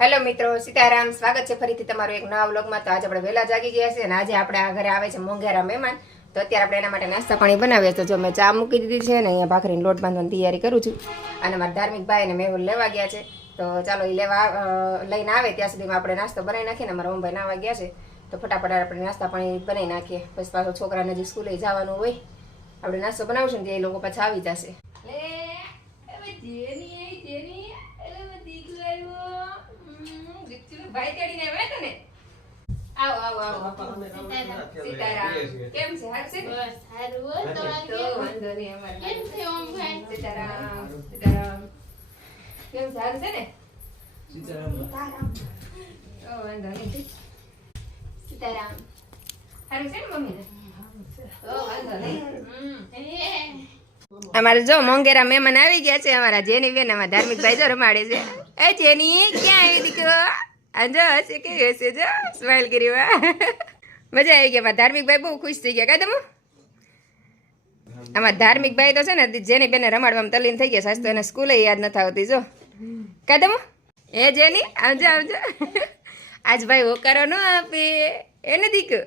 Hello મિત્રો, સીતારામ. સ્વાગત છે ફરીથી તમારું એક નવા વ્લોગમાં. તો આજે આપણે વહેલા જાગી ગયા છે અને આજે આપણે આ ઘરે આવે છે મોંઘેરા મહેમાન. તો અત્યારે આપણે એના માટે નાસ્તા પાણી બનાવીએ. તો જો મેં ચા મૂકી દીધી છે ને અહીંયા ભાખરીનો લોટ બાંધવાની તૈયારી કરું છું. અને મારા ધાર્મિક ભાઈ અને મેહુલ લેવા ગયા છે. તો ચાલો એ લઈને આવે ત્યાં સુધીમાં આપણે નાસ્તો બનાવી નાખીએ ને મારા મમ્મી નાવા ગયા છે. તો ફટાફટ આપણે નાસ્તા પાણી બનાવી નાખીએ. પછી પાછો છોકરાને જે સ્કૂલે જવાનું હોય આપણે નાસ્તો બનાવશું ને એ લોકો પાછા આવી જશે. ભાઈ તેડીને આવ્યા હતા ને. આવો આવો આવો. સીતારામ. કેમ છે? હારું છે? બસ સારું. તો વાંધો નહીં અમારે. કેમ છે ઓમભાઈ? સીતારામ. સીતારામ. કેમ છે? હારું છે ને? સીતારામ. ઓ વાંધો નહીં. સીતારામ. હારું છે ને મમ્મીને? ઓ વાંધો નહીં. અમારે જો મોંઘેરા મહેમાન આવી ગયા છે. અમારા જેની બેન અમારા ધાર્મિક ભાઈ જો રમાડે છે. એ જેની ક્યાં આવી દીકરો? જો હશે કેવી હશે, જો સ્માઈલ કરી. વાહ, મજા આવી ગઈ. અમારા ધાર્મિક ભાઈ બહુ ખુશ થઈ ગયા. કાદમ અમારા ધાર્મિક ભાઈ તો છે ને જેની બેને રમાડવામાં તલ્લીન થઈ ગયા. સાસ તો એને સ્કૂલે યાદ નથી આવતી. જો કાદમ એ જેની આવજો આવજો. આજ ભાઈ હોકારો ન આપે એને દીકરો.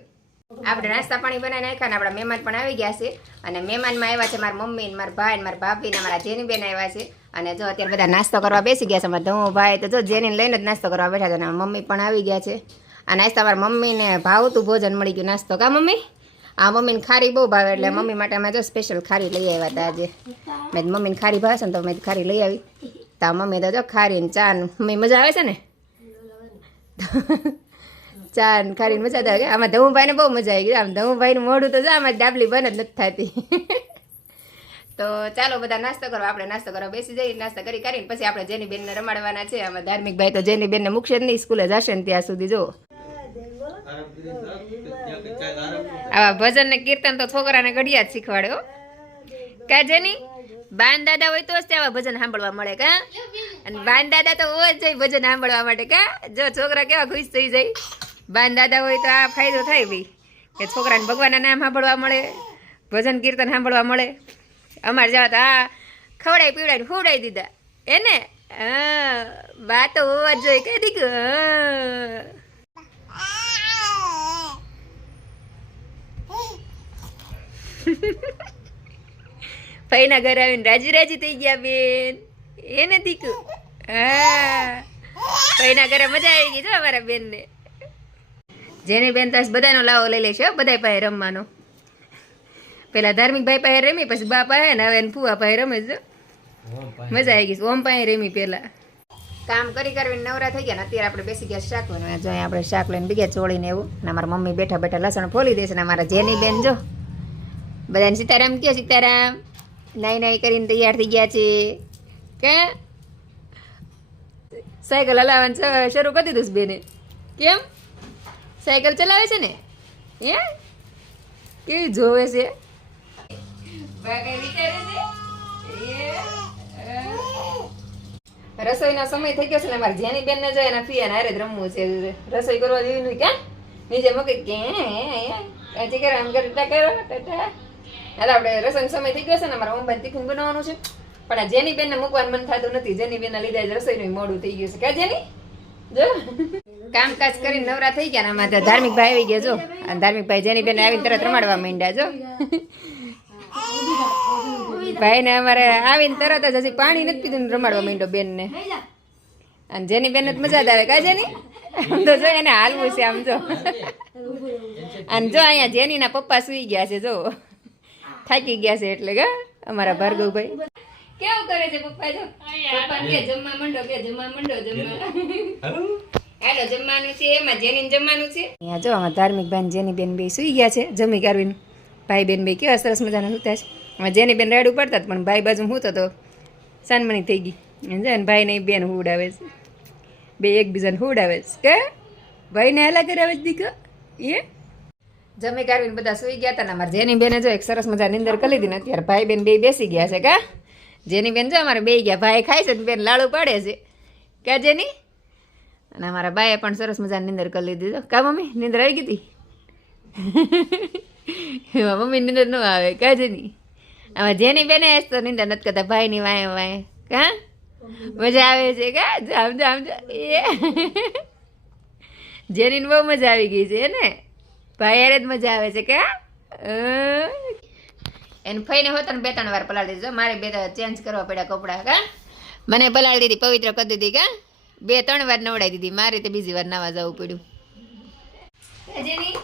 આપણે નાસ્તા પાણી બનાવી નાખ્યા ને આપણા મહેમાન પણ આવી ગયા છે. અને મહેમાનમાં આવ્યા છે મારા મમ્મી, મારા ભાઈ, મારા ભાભી ને મારા જેની બેન આવ્યા છે. અને જો અત્યારે બધા નાસ્તો કરવા બેસી ગયા છે. મારા ધમુ ભાઈ તો જો જેની લઈને જ નાસ્તો કરવા બેઠા હતા. મમ્મી પણ આવી ગયા છે. આ નાસ્તા મારા મમ્મીને ભાવતું ભોજન મળી ગયું. નાસ્તો કા મમ્મી? આ મમ્મીને ખારી બહુ ભાવે એટલે મમ્મી માટે અમે જો સ્પેશિયલ ખારી લઈ આવ્યા હતા આજે. મેં મમ્મીને ખારી ભાવે છે ને તો મેં ખારી લઈ આવી. તો મમ્મી તો જો ખારી ને ચા ને મમ્મી મજા આવે છે ને ચા ને ખારીને મજા આવે. આમાં ધમુભાઈને બહુ મજા આવી ગઈ. આમ ધમુભાઈનું મોઢું તો જો આમાં ડાબલી બન જ નથી થતી. તો ચાલો બધા નાસ્તો કરવા. આપણે નાસ્તો કરવા બેસી જઈએ. નાસ્તા કરીને પછી આપણે જેની બેનને રમાડવાના છે. આમાં ધાર્મિક ભાઈ તો જેની બેનને મૂકશે જ નહીં, સ્કૂલે જશે ને ત્યાં સુધી. જો આવા ભજન ને કીર્તન તો છોકરાને ઘડિયા જ શીખવાડે હો. કા જેની બાન દાદા હોય તો જ આવા ભજન સાંભળવા મળે. કા અને બાન દાદા તો હોય જ ભજન સાંભળવા માટે. કા જો છોકરા કેવા ખુશ થઈ જાય. બાન દાદા હોય તો આ ફાયદો થાય ભાઈ કે છોકરાને ભગવાનના નામ સાંભળવા મળે, ભજન કીર્તન સાંભળવા મળે. અમારે જવા તો આ ખવડાવી પીવડાવી ખવડાવી દીધા એને. બા તો હોવા જ જોઈએ. કઈ દીકું ફઈના ઘરે આવીને રાજી રાજી થઈ ગયા બેન એને દીકું. હા, ફઈના ઘરે મજા આવી ગઈ જો અમારા બેનને. જેની બેન તો બધાનો લાવો લઈ લેશે બધા પાસે રમવાનો. પેલા ધાર્મિક ભાઈ પાસે રમી, પછી બા પાસે ને હવે ફુવા પાસે રમે છે. મજા આવી ગઈ. ઓમ પાસે રમી. પેલા કામ કરીને નવરા થઈ ગયા ને અત્યારે આપણે બેસી ગયા શાક બનાવવા. જો આપણે શાક લઈને બીજા ચોળીને એવું. ને અમારા મમ્મી બેઠા બેઠા લસણ ફોલી દેશે ને અમારા જેની બેન જો બધાને સીતારામ કયો. સીતારામ. નાઈ નાઈ કરીને તૈયાર થઈ ગયા છે. કે સાયકલ હલાવવાનું શરૂ કરી દીધું બેને. કેમ સાયકલ ચલાવે છે ને? હે કેવી જોવે છે? રસોઈનો સમય થઈ ગયો છે ને અમારે જેની બેન ને જોઈએ એના ફિયાને હારે જ રમવું છે. રસોઈ કરવા જેવી નહીં. ક્યાં નીચે મૂકી કે હજી કરો આમ કરતા કરો ટાટા. હાલ આપણે રસોઈનો સમય થઈ ગયો છે ને અમારા મોબાઈલ ટિફિન બનાવવાનું છે. પણ આ જેની બેનને મૂકવાનું મન થતું નથી. જેની બેનના લીધે જ રસોઈનું મોડું થઈ ગયું છે. ક્યાં જેની જો કામકાજ કરીને નવરા થઈ ગયા ને આમાં ધાર્મિક ભાઈ આવી ગયા. જો ધાર્મિક ભાઈ જેની બેન આવીને તરત રમાડવા માંડ્યા. જો ભાઈ ને અમારે આવીને તરત જ હજી પાણી નથી પીધું રમાડવા માંડ્યો બેન ને. અને જેની બેન જ મજા જ આવે. કા જેની આમ તો જો એને હાલવું છે આમ જો. અને જો અહીંયા જેની ના પપ્પા સુઈ ગયા છે. જો થાકી ગયા છે એટલે. કા અમારા ભાર્ગવભાઈ કેવું કરે છે પપ્પા? જો પપ્પા કે જમવા માંડો, કે જમવા માંડો, જમવા હાલો જમવાનું છે. એમાં જેની જમવાનું છે. અહીંયા જો આમાં ધાર્મિક ભાઈ જેની બેન બે સુઈ ગયા છે જમી કરવીને. ભાઈ બેન બે કેવા સરસ મજાના સુતા છે. હવે જેની બેન રેડું પડતા પણ ભાઈ બાજુ હું તો સાનમણી થઈ ગઈ. ને ભાઈ ને બેન હુડાવે છે. બે એકબીજાને હુડાવે છે. કે ભાઈને હેલા કરાવે છે દીકરો. એ જમી કાઢવીને બધા સુઈ ગયા હતા ને અમારે જેની બેને જો એક સરસ મજા નિંદર કરી લીધી ને અત્યારે ભાઈ બેન બે બેસી ગયા છે. કા જેની બેન જો અમારે બે ગયા. ભાઈ ખાય છે ને બેન લાડુ પાડે છે. કા જેની? અને અમારા બાએ પણ સરસ મજાની નિંદર કરી લીધી. તો કા મમ્મી નિંદર આવી ગઈ હતી? મમ્મી નિંદર ન આવે. કા જેની? હવે જેની બેને તો નિંદર નથી કરતા ભાઈની વાય વાય. કા મજા આવે છે કા જામ જામ એ જેની બહુ મજા આવી ગઈ છે ને ભાઈ યાર જ મજા આવે છે કા એને ફઈને હોતો ને 2-3 વાર પલાળી દીધો મારે 2 ચેન્જ કરવા પડ્યા કપડા કા મને પલાળી દીધી પવિત્ર કરી દીધી કા 2-3 વાર નવડાવી દીધી મારે તો બીજી વાર નાવા જવું પડ્યું જેની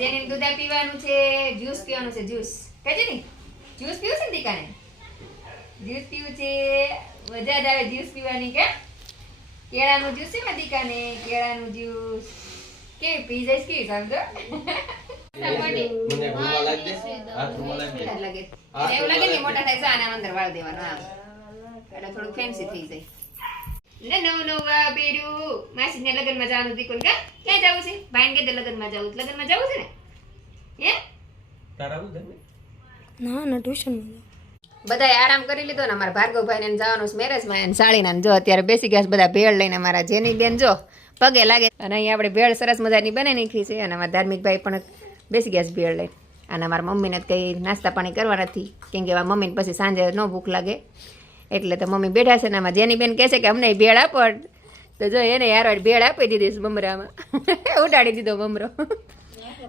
જેની દૂધ પીવાનું છે જ્યુસ પીવાનું છે જ્યુસ કહેજે ની જ્યુસ પીવું છે ને દીકાને જ્યુસ પીવું છે મજા જ આવે જ્યુસ પીવાની કે કેળાનું જ્યુસ છે ને દીકાને કેળાનું જ્યુસ કે પી જઈશ કે સમજો મને ભૂવા લાગે હાથ ભૂવા લાગે લાગે એવું લાગે ને મોટા થાય છે આના અંદર વાળ દેવાનું આમ એટલે થોડું ફેન્સી થઈ જાય ને નવું પહેર્યું માસીને લગ્નમાં જવાનું દીકુન કા ક્યાં જવું છે ભાઈને કે લગ્નમાં જવું છે ને હે તારા આવું ધને ના ટ્યુશન બધાએ આરામ કરી લીધો ને અમારા ભાર્ગવભાઈ ને જવાનું છે મેરેજમાં અને સાળીના જો અત્યારે બેસી ગયા છે બધા ભેળ લઈને અમારા જેની બેન જો પગે લાગે અને અહીંયા આપણે ભેળ સરસ મજાની બને નાખી છે અને અમારા ધાર્મિકભાઈ પણ બેસી ગયા છે ભેળ લઈને અને અમારા મમ્મીને કંઈ નાસ્તા પાણી કરવા નથી કેમ કે મમ્મીને પછી સાંજે ન ભૂખ લાગે એટલે તો મમ્મી બેઠા છે ને આમાં જેની બેન કહે છે કે અમને ભેળ આપો તો જો એને યાર ભેળ આપી દીધી છે મમરામાં ઉડાડી દીધો મમરો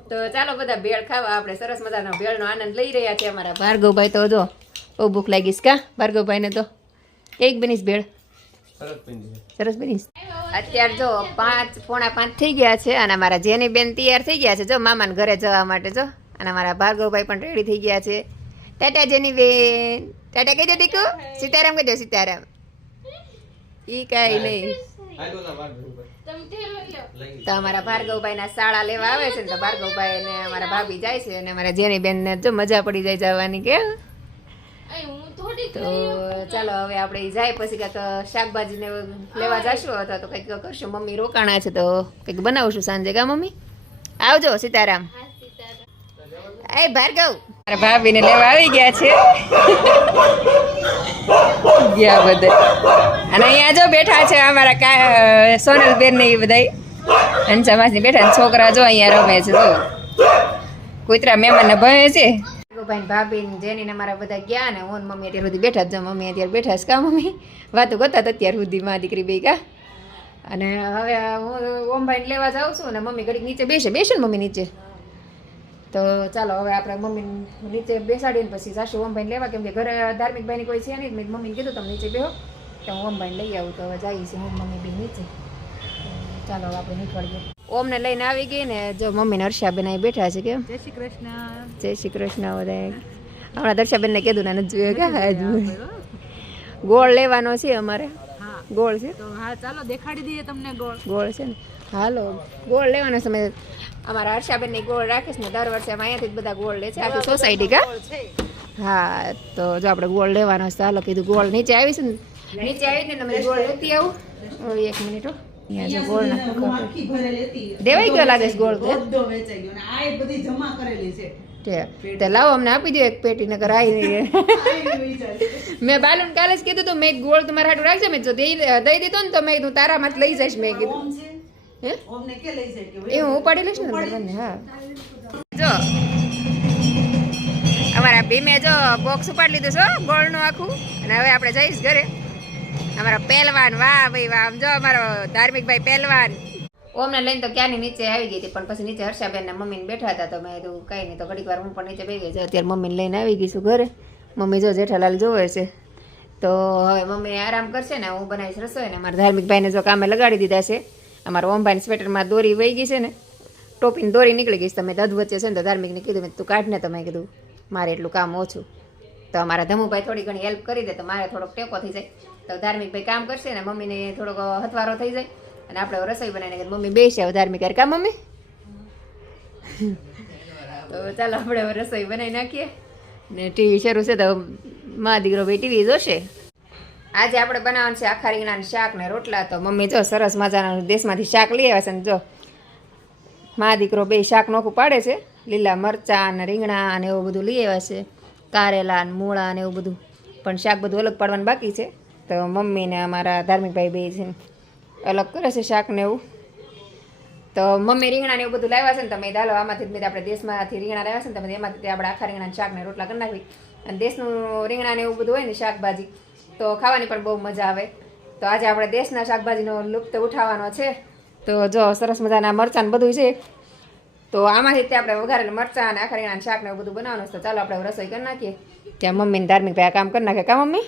તો ચાલો બધા ભેળ ખાવા આપણે સરસ મજાનો ભેળનો આનંદ લઈ રહ્યા છે અમારા ભાર્ગવભાઈ તો જો બહુ ભૂખ લાગીશ કા ભાર્ગવભાઈને તો એક બનીશ ભેળ સરસ બનીશ અત્યારે જો 4:45 થઈ ગયા છે અને અમારા જેની બેન તૈયાર થઈ ગયા છે જો મામાને ઘરે જવા માટે જો અને અમારા ભાર્ગવભાઈ પણ રેડી થઈ ગયા છે ટાટા જેની બેન ટાટા કહી દો દીકુ સીતારામ કહી દો સીતારામ ઈ કાંઈ નહીં તો અમારા ભાર્ગવભાઈના શાળા લેવા આવે છે ને તો ભાર્ગવભાઈ ને અમારા ભાભી જાય છે અને અમારા જેની બેન ને જો મજા પડી જાય જવાની કે તો ચાલો હવે આપણે જાય પછી કંઈક શાકભાજી ને લેવા જશું અથવા તો કંઈક કરશું મમ્મી રોકાણા છે તો કંઈક બનાવશું સાંજે કા મમ્મી આવજો સીતારામ એ ભાર્ગવ મારા ભાભીને લેવા આવી ગયા છે ગયા બધા અને અહીંયા જો બેઠા છે અમારા સોનલબેન ને એ બધા હંસામાસની બેઠા છોકરા જો અહીંયા રમે છે જો કૂતરા મહેમાન ને ભણે છે ભાઈ ભાભી જેની અમારા બધા ગયા ને હું મમ્મી અત્યારે સુધી બેઠા જ મમ્મી અત્યારે બેઠા છે કા મમ્મી વાતો કરતા હતા અત્યાર સુધી માં દીકરી બે કા અને હવે હું ઓમભાઈને લેવા જાઉં છું ને મમ્મી ઘડીક નીચે બેસે ને મમ્મી નીચે તો ચાલો હવે આપણે મમ્મી નીચે બેસાડીને પછી સાસુ ઓમભાઈને લેવા કેમ કે ઘરે ધાર્મિકભાઈની કોઈ છે નહીં મેં મમ્મીને કીધું તમે નીચે બેહો તો હું ઓમભાઈને લઈ આવું તો હવે જઈએ છીએ હું મમ્મી બી નીચે ચાલો હવે આપણે નીકળીએ ઓમને લઈને આવી ગઈ ને જો મમ્મીને હર્ષાબેન અહીં બેઠા છે કેમ જય શ્રી કૃષ્ણ બધા હમણાં દર્શાબેનને કીધું ને નથી જોયું કે ગોળ લેવાનો છે અમારે ગોળ છે તો હા ચાલો દેખાડી દઈએ તમને ગોળ છે ને હાલો ગોળ લેવાનો સમય અમારા હર્ષાબેનની ગોળ રાખીશ ને દર વર્ષે અહીંયાથી જ બધા ગોળ લે છે આખી સોસાયટી કા હા તો જો આપણે ગોળ લેવાનો છે હાલો કીધું ગોળ નીચે આવીશ ને નીચે આવીને તમે ગોળ લેતી આવું 1 મિનિટ અહીંયા જો ગોળ નાખો દેવાઈ ગયો લાગે છે ગોળ બધો વેચાઈ ગયો ને આ બધી જમા કરેલી છે તે લાવો અમને આપી દો એક પેટી નકર આવી મેં બાલુન કાલે જ કીધું તો મેં ગોળ તમારા હાટું રાખજો મેં જો દઈ દીધો ને તો મેં કીધું તારામાંથી લઈ જઈશ મેં કીધું હે એ હું ઉપાડી લઈશ ને તમને હા જો અમારા ભીમે જો બોક્સ ઉપાડી લીધું છો ગોળનું આખું અને હવે આપણે જઈશ ઘરે અમારા પહેલવાન વાહ ભાઈ વાહ આમ જો અમારો ધાર્મિકભાઈ પહેલવાન ઓમને લઈને તો ક્યાંની નીચે આવી ગઈ હતી પણ પછી નીચે હર્ષાબેન ને મમ્મીને બેઠા હતા તો મેં કીધું કંઈ નહીં તો ઘડીક વાર હું પણ નીચે બેસી ગઈ અત્યારે મમ્મીને લઈને આવી ગઈ છું ઘરે મમ્મી જો જેઠાલાલ જોવે છે તો હવે મમ્મી આરામ કરશે ને હું બનાવીશ રસોઈ ને અમારા ધાર્મિકભાઈને જો કામે લગાડી દીધા છે અમારા ઓમભાઈને સ્વેટરમાં દોરી વહી ગઈ છે ને ટોપીની દોરી નીકળી ગઈ છે તમે દધ વચ્ચે છે ને તો ધાર્મિકને કીધું મેં તું કાઢ ને તો મેં કીધું મારે એટલું કામ ઓછું તો અમારા ધમુભાઈ થોડી ઘણી હેલ્પ કરી દે તો મારે થોડોક ટેકો થઈ જાય તો ધાર્મિકભાઈ કામ કરશે ને મમ્મીને થોડોક હથવારો થઈ જાય અને આપણે રસોઈ બનાવીને મમ્મી બેસે ધાર્મિક કા મમ્મી તો ચાલો આપણે હવે રસોઈ બનાવી નાખીએ ને ટીવી શરૂ છે તો મા દીકરો ભાઈ ટીવી જોશે આજે આપણે બનાવવાનું છે આખા રીંગણાનું શાક ને રોટલા તો મમ્મી જો સરસ મજાના દેશમાંથી શાક લઈ આવ્યા છે ને જો મા દીકરો બે શાક નોખું પાડે છે લીલા મરચાં ને રીંગણા અને એવું બધું લઈ આવ્યા છે કારેલા ને મૂળા ને એવું બધું પણ શાક બધું અલગ પાડવાનું બાકી છે તો મમ્મી ને અમારા ધાર્મિકભાઈ બે છે અલગ કરે છે શાક ને એવું તો મમ્મી રીંગણા ને એવું બધું લાવ્યા છે ને તમે દાલો આમાંથી મેં આપણે દેશમાંથી રીંગણા લાવ્યા છે ને તમે એમાંથી આપણે આખા રીંગણા શાક ને રોટલા કરી નાખવી અને દેશનું રીંગણા ને એવું બધું હોય ને શાકભાજી તો ખાવાની પણ બહુ મજા આવે. તો આજે આપણે દેશના શાકભાજીનો લુપ્ત ઉઠાવવાનો છે. તો જો સરસ મજાના મરચાં બધું છે. તો આમાંથી આપણે વઘારેલા મરચાં અને આખા રીંગણાનું શાક ને એવું બધું બનાવવાનું છે. તો ચાલો આપણે રસોઈ કરી નાખીએ. ત્યાં મમ્મીને ધાર્મિક ભાઈ આ કામ કરી નાખે. કા મમ્મી?